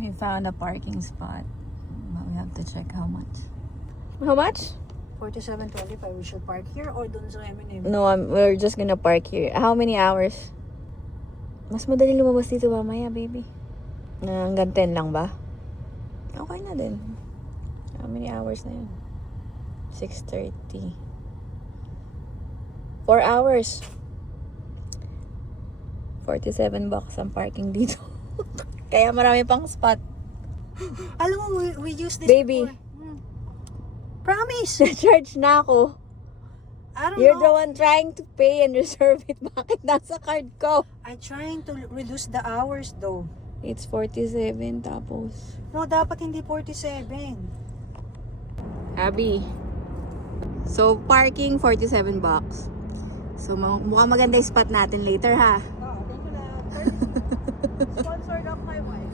We found a parking spot. But we have to check how much. How much? 47.25. We should park here or dun sa M&M? No, we're just gonna park here. How many hours? Mas madali lumabas dito mamaya, baby. Hanggang 10 lang ba? Okay na din. How many hours na yun? 6:30. 4 hours. $47 ang parking dito. Kaya marami pang spot. Alam mo, we used this Baby. before. Promise! Charge na ako. I don't You're the know. one trying to pay and reserve it. Bakit nasa card ko? I'm trying to reduce the hours though. It's 47 tapos. No, dapat hindi 47. Abby. So, parking, $47. So, mukhang maganda yung spot natin later, ha? Oh, thank you na. Sponsored of my wife.